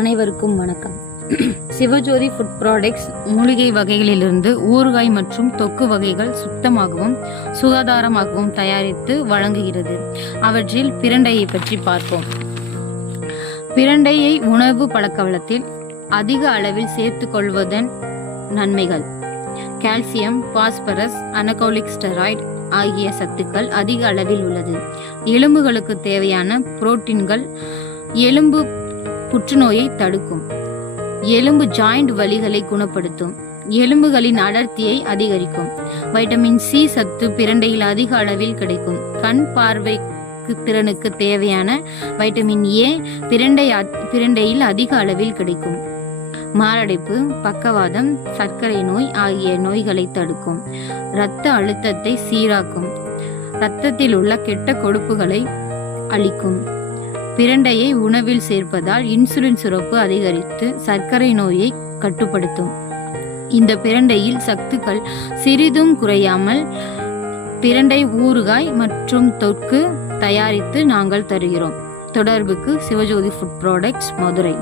அனைவருக்கும் வணக்கம். Sivajothi food products மூலிகை வகைகளிலிருந்து ஊறுகாய் மற்றும் தொக்கு வகைகள் சுத்தமாகவும் சுகாதாரமாகவும் தயாரித்து வழங்குகிறது. அவற்றில் பிரண்டையை பற்றி பார்ப்போம். பிரண்டையை உணவு பழக்கவழத்தில் அதிக அளவில் சேர்த்துக் கொள்வதன் நன்மைகள்: கால்சியம், பாஸ்பரஸ், அனகோலிக் ஸ்டெராய்டு ஆகிய சத்துக்கள் அதிக அளவில் உள்ளது. எலும்புகளுக்கு தேவையான புரோட்டீன்கள், எலும்பு புற்றுநோயை தடுக்கும், எலும்பு ஜாயிண்ட் வலிகளை குணப்படுத்தும், எலும்புகளின் அடர்த்தியை அதிகரிக்கும். வைட்டமின் சி சத்து பிரண்டையில் அதிக அளவில் கிடைக்கும். கண் பார்வை திறனுக்கு தேவையான வைட்டமின் ஏ பிரண்டையில் அதிக அளவில் கிடைக்கும். மாரடைப்பு, பக்கவாதம், சர்க்கரை நோய் ஆகிய நோய்களை தடுக்கும். இரத்த அழுத்தத்தை சீராக்கும். இரத்தத்தில் உள்ள கெட்ட கொழுப்புகளை அழிக்கும். பிரண்டையை உணவில் சேர்ப்பதால் இன்சுலின் சுரப்பு அதிகரித்து சர்க்கரை நோயை கட்டுப்படுத்தும். இந்த பிரண்டையில் சத்துக்கள் சிறிதும் குறையாமல் பிரண்டை ஊறுகாய் மற்றும் தொக்கு தயாரித்து நாங்கள் தருகிறோம். தொடர்புக்கு சிவஜோதி ஃபுட் ப்ராடக்ட்ஸ், மதுரை.